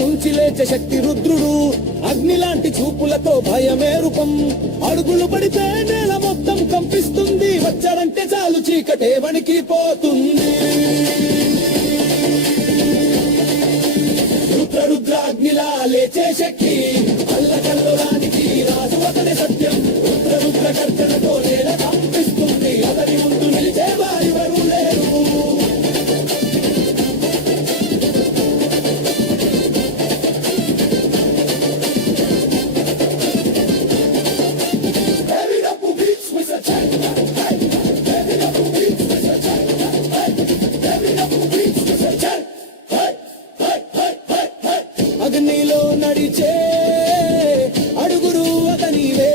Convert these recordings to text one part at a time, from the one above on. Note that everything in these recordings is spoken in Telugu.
నుంచి లేచే శక్తి రుద్రుడు, అగ్ని లాంటి చూపులతో భయమే రూపం. అడుగులు పడితే నేల మొత్తం కంపిస్తుంది, వచ్చాడంటే చాలు చీకటే వణికిపోతుంది. రుద్ర రుద్ర అగ్నిలా లేచే శక్తి, అల్లకల్లోరానికి రాజు అతని సత్యం. రుద్ర రుద్ర గర్జనతో నేల కంపిస్తుంది, అతని ముందు నిలిచే వారివరు లేరు. అగ్నిలో నడిచే అడుగురు అతనివే,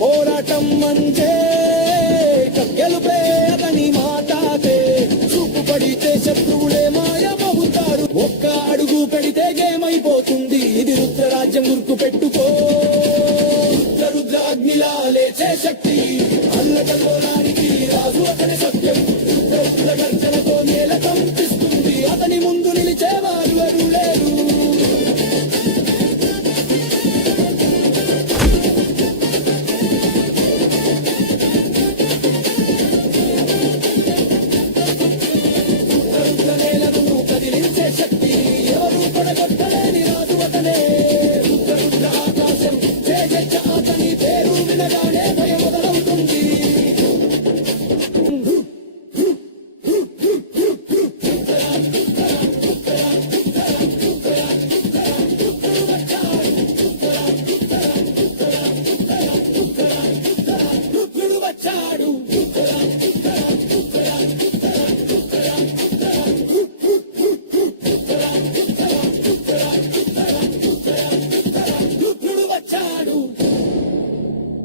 పోరాటం మంచే గెలుపే అతని మాటాతే. చూపు పడితే శత్రువులే మాయమవుతారు, ఒక్క అడుగు పెడితే గేమైపోతుంది. ఇది రుద్ర రాజ్యం, గుర్తు పెట్టుకో. రుద్ర రుద్ర అగ్నిలా లేచే శక్తి, అల్లకల్లోరానికి రాజు అతని సత్యం. రుద్ర రుద్ర గర్జనతో